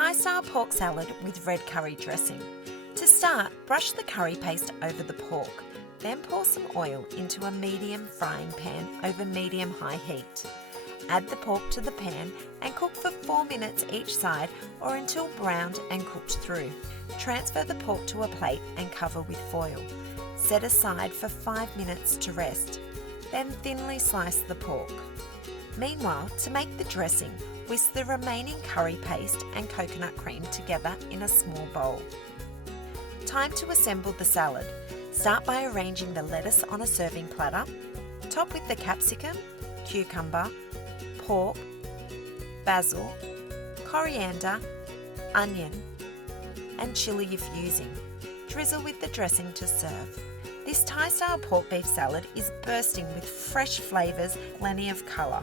Thai-style pork salad with red curry dressing. To start, brush the curry paste over the pork, then pour some oil into a medium frying pan over medium-high heat. Add the pork to the pan and cook for 4 minutes each side or until browned and cooked through. Transfer the pork to a plate and cover with foil. Set aside for 5 minutes to rest. Then thinly slice the pork. Meanwhile, to make the dressing, whisk the remaining curry paste and coconut cream together in a small bowl. Time to assemble the salad. Start by arranging the lettuce on a serving platter. Top with the capsicum, cucumber, pork, basil, coriander, onion, and chilli if using. Drizzle with the dressing to serve. This Thai-style pork beef salad is bursting with fresh flavours, plenty of colour.